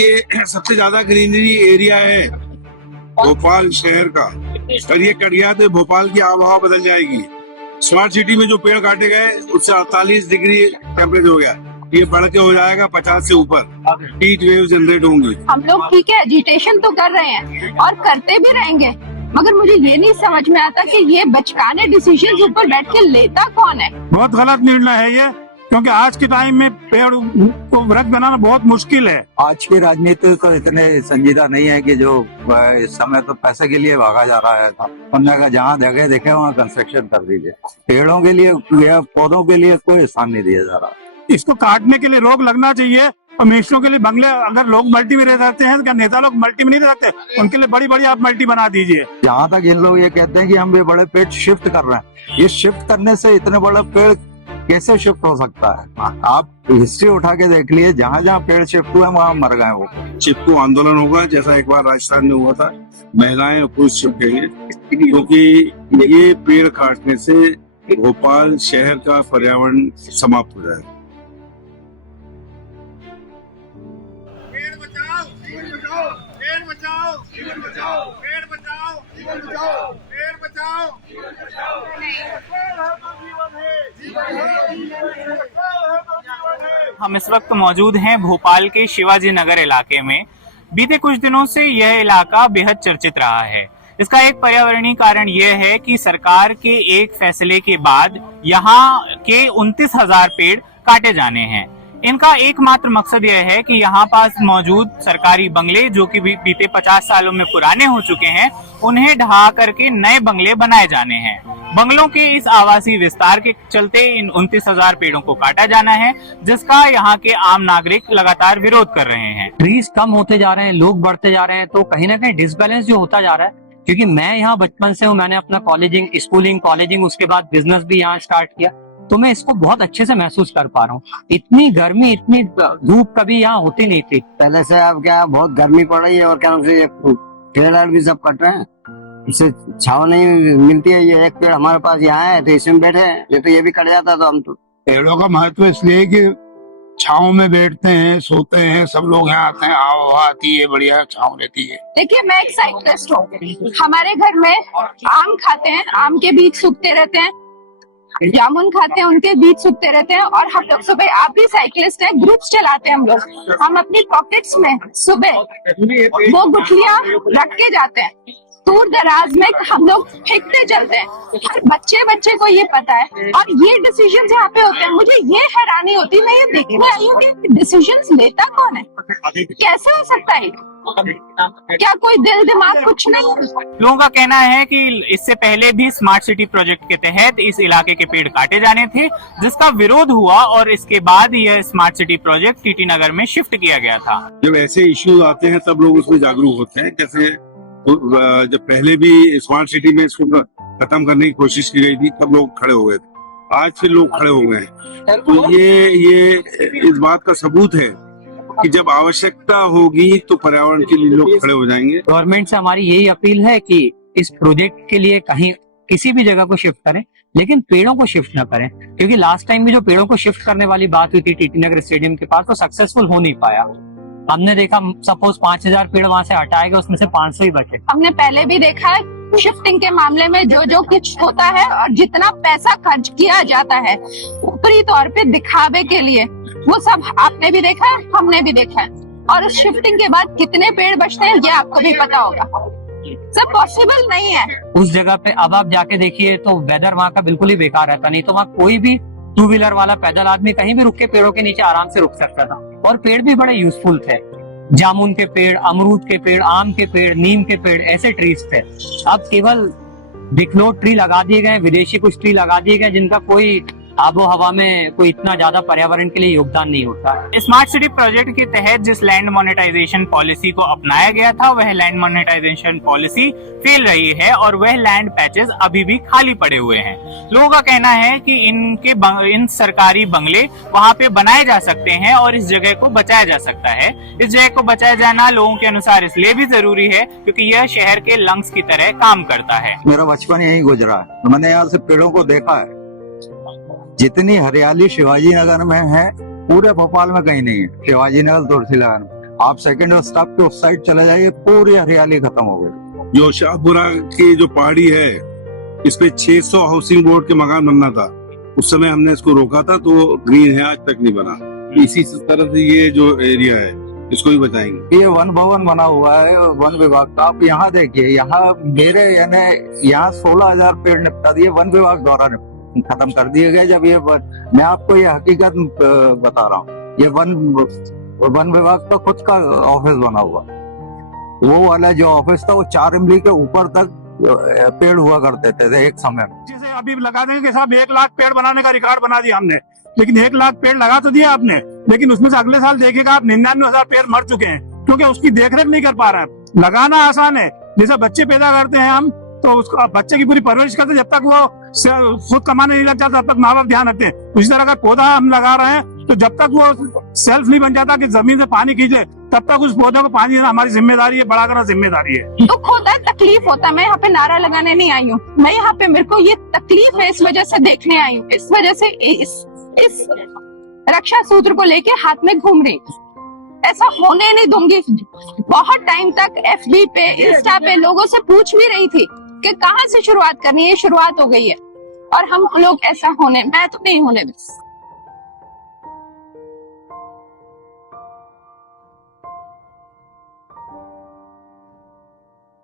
ये सबसे ज्यादा ग्रीनरी एरिया है भोपाल शहर का, और ये कट गया तो भोपाल की आबोहवा बदल जाएगी। स्मार्ट सिटी में जो पेड़ काटे गए उससे 48 डिग्री टेम्परेचर हो गया, ये बढ़ के हो जाएगा 50 से ऊपर, हीट वेव जनरेट होंगी। हम लोग ठीक है एजिटेशन तो कर रहे हैं और करते भी रहेंगे, मगर मुझे ये नहीं समझ में आता कि ये बचकाने डिसीजन ऊपर बैठ के लेता कौन है। बहुत गलत निर्णय है ये, क्योंकि आज के टाइम में पेड़ को वृक्ष बनाना बहुत मुश्किल है। आज की राजनीति तो इतने संजीदा नहीं है कि जो इस समय तो पैसे के लिए भागा जा रहा है। वरना का जहाँ जगह देखे वहाँ कंस्ट्रक्शन कर दीजिए। पेड़ों के लिए या पौधों के लिए कोई स्थान नहीं दिया जा रहा। इसको काटने के लिए रोक लगना चाहिए। और मिनिस्टरों के लिए बंगले, अगर लोग मल्टी में रह सकते हैं, क्या नेता लोग मल्टी में नहीं रह सकते? उनके लिए बड़ी बड़ी आप मल्टी बना दीजिए। जहाँ तक इन लोग ये कहते हैं कि हम भी बड़े पेड़ शिफ्ट कर रहे हैं, ये शिफ्ट करने से इतने बड़ा पेड़ कैसे शिफ्ट हो सकता है? आप हिस्ट्री उठा के देख लिए, जहाँ जहाँ पेड़ शिफ्ट हुए वहाँ मर गए वो। चिपकू आंदोलन होगा जैसा एक बार राजस्थान में हुआ था, महिलाएं और पुरुष चिपकेंगे, क्योंकि ये पेड़ काटने से भोपाल शहर का पर्यावरण समाप्त हो जाएगा। पेड़ बचाओ जीवन बचाओ, पेड़ बचाओ जीवन बचाओ, पेड़ बचाओ जीवन बचाओ, पेड़ बचाओ जीवन बचाओ। हम इस वक्त मौजूद हैं भोपाल के शिवाजी नगर इलाके में। बीते कुछ दिनों से यह इलाका बेहद चर्चित रहा है। इसका एक पर्यावरणीय कारण यह है कि सरकार के एक फैसले के बाद यहाँ के 29,000 पेड़ काटे जाने हैं। इनका एकमात्र मकसद यह है कि यहाँ पास मौजूद सरकारी बंगले, जो कि बीते 50 सालों में पुराने हो चुके हैं, उन्हें ढहा करके नए बंगले बनाए जाने हैं। बंगलों के इस आवासीय विस्तार के चलते इन 29,000 पेड़ों को काटा जाना है, जिसका यहाँ के आम नागरिक लगातार विरोध कर रहे हैं। ट्रीज कम होते जा रहे हैं, लोग बढ़ते जा रहे हैं, तो कहीं ना कहीं डिसबैलेंस जो होता जा रहा है। क्योंकि मैं यहाँ बचपन से हूँ, मैंने अपना कॉलेजिंग उसके बाद बिजनेस भी यहाँ स्टार्ट किया, तो मैं इसको बहुत अच्छे से महसूस कर पा रहा हूँ। इतनी गर्मी, इतनी धूप कभी यहाँ होती नहीं थी। पहले से अब क्या बहुत गर्मी पड़ रही है, और क्या से पेड़ भी सब कट रहे हैं, इससे छाव नहीं मिलती है। ये एक पेड़ हमारे पास यहाँ है तो इसमें बैठे हैं, नहीं तो ये भी कट जाता तो हम तो। पेड़ों का महत्व इसलिए कि छाँव में बैठते हैं, सोते हैं, सब लोग यहाँ आते हैं, हवा आती है, बढ़िया छाँव रहती है। देखिए मैं एक साइकिलिस्ट हूँ, हमारे घर में आम खाते हैं, आम के बीज सूखते रहते हैं, जामुन खाते हैं, उनके बीज सूखते रहते हैं। और हम लोग सुबह, आप भी साइकिलिस्ट हैं, ग्रुप्स चलाते हैं हम लोग, हम अपनी पॉकेट्स में सुबह वो गुठलियां रख के जाते हैं, दूर दराज में हम लोग फेंकते चलते हैं। हर बच्चे को ये पता है, और ये डिसीजन यहाँ पे होते हैं। मुझे ये हैरानी होती है, मैं ये देखने आई हूँ कि डिसीजन लेता कौन है, कैसे हो सकता है? क्या कोई दिल दिमाग कुछ नहीं है? लोगों का कहना है कि इससे पहले भी स्मार्ट सिटी प्रोजेक्ट के तहत इस इलाके के पेड़ काटे जाने थे, जिसका विरोध हुआ, और इसके बाद यह स्मार्ट सिटी प्रोजेक्ट टीटी नगर में शिफ्ट किया गया था। जब ऐसे इश्यूज आते हैं तब लोग उसमें जागरूक होते हैं। जैसे जब पहले भी स्मार्ट सिटी में इसको खत्म करने की कोशिश की गई थी, तब लोग खड़े हो गए थे। आज फिर लोग खड़े हो गए हैं, तो ये इस बात का सबूत है कि जब आवश्यकता होगी तो पर्यावरण के लिए लोग खड़े हो जाएंगे। गवर्नमेंट से हमारी यही अपील है कि इस प्रोजेक्ट के लिए कहीं किसी भी जगह को शिफ्ट करें, लेकिन पेड़ों को शिफ्ट न करें। क्योंकि लास्ट टाइम भी जो पेड़ों को शिफ्ट करने वाली बात हुई थी टीटी नगर स्टेडियम के पास, तो सक्सेसफुल हो नहीं पाया। हमने देखा सपोज 5,000 पेड़ वहां से हटाए गए, उसमें से 500 ही बचे। हमने पहले भी देखा है शिफ्टिंग के मामले में जो कुछ होता है और जितना पैसा खर्च किया जाता है ऊपरी तौर पे दिखावे के लिए, वो सब आपने भी देखा है, हमने भी देखा है। और उस शिफ्टिंग के बाद कितने पेड़ बचते हैं ये आपको भी पता होगा। सब पॉसिबल नहीं है। उस जगह पे अब आप जाके देखिए तो वेदर वहाँ का बिल्कुल ही बेकार रहता, नहीं तो वहाँ कोई भी 2 व्हीलर वाला पैदल आदमी कहीं भी रुक के पेड़ों के नीचे आराम से रुक सकता था। और पेड़ भी बड़े यूजफुल थे, जामुन के पेड़, अमरूद के पेड़, आम के पेड़, नीम के पेड़, ऐसे ट्रीज थे। अब केवल डिक्लोर ट्री लगा दिए गए, विदेशी कुछ ट्री लगा दिए गए, जिनका कोई आबो हवा में कोई इतना ज्यादा पर्यावरण के लिए योगदान नहीं होता है। स्मार्ट सिटी प्रोजेक्ट के तहत जिस लैंड मोनेटाइजेशन पॉलिसी को अपनाया गया था, वह लैंड मोनेटाइजेशन पॉलिसी फेल रही है, और वह लैंड पैचेस अभी भी खाली पड़े हुए हैं। लोगों का कहना है कि इन सरकारी बंगले वहां पे बनाए जा सकते हैं और इस जगह को बचाया जा सकता है। इस जगह को बचाया जाना लोगों के अनुसार इसलिए भी जरूरी है क्योंकि यह शहर के लंग्स की तरह काम करता है। मेरा बचपन यही गुजरा है, मैंने यहाँ से पेड़ों को देखा है। जितनी हरियाली शिवाजी नगर में है, पूरे भोपाल में कहीं नहीं है। शिवाजी नगर, तुलसी नगर में आप सेकंड स्टॉप के उस साइड चले जाइए, पूरी हरियाली खत्म हो गई। जो शाहपुरा की जो पहाड़ी है, इस पे 600 हाउसिंग बोर्ड के मकान बनना था। उस समय हमने इसको रोका था, तो ग्रीन है, आज तक नहीं बना। इसी तरह से ये जो एरिया है, इसको भी बचाएंगे। ये वन भवन बना हुआ है वन विभाग का। आप यहाँ देखिए, यहाँ मेरे यानी यहाँ 16,000 पेड़ निपटा दिए, वन विभाग द्वारा खत्म कर दिए गए। जब ये मैं आपको ये हकीकत बता रहा हूँ, ये वन विभाग का खुद का ऑफिस बना हुआ, वो वाला जो ऑफिस था वो 4 इमली के ऊपर तक पेड़ हुआ करते थे एक समय में। जैसे अभी लगा देंगे कि साहब 1 लाख पेड़ बनाने का रिकॉर्ड बना दिया हमने, लेकिन 1 लाख पेड़ लगा तो दिया आपने, लेकिन उसमें से अगले साल देखिएगा आप 99,000 पेड़ मर चुके हैं, क्योंकि उसकी देखरेख नहीं कर पा रहे हैं। लगाना आसान है, जैसे बच्चे पैदा करते हैं हम, तो उसको बच्चे की पूरी परवरिश करते, जब तक वो खुद कमाने नहीं लग जाता तब तक माँ बाप ध्यान रखते हैं। उसी तरह का पौधा हम लगा रहे हैं, तो जब तक वो सेल्फ नहीं बन जाता कि जमीन से पानी खींच ले, तब तक उस पौधे को पानी देना हमारी जिम्मेदारी है, बड़ा करना जिम्मेदारी है। दुख होता है, तकलीफ होता है। मैं यहाँ पे नारा लगाने नहीं आई हूँ, मैं यहाँ पे मेरे को ये तकलीफ है, इस वजह से देखने आई हूँ। इस वजह से इस रक्षा सूत्र को लेके हाथ में घूम रही, ऐसा होने नहीं दूंगी। बहुत टाइम तक FB पे, इंस्टा पे लोगों से पूछ भी रही थी कि कहाँ से शुरुआत करनी है। शुरुआत हो गई है और हम लोग ऐसा मैं तो नहीं होने दूंगी।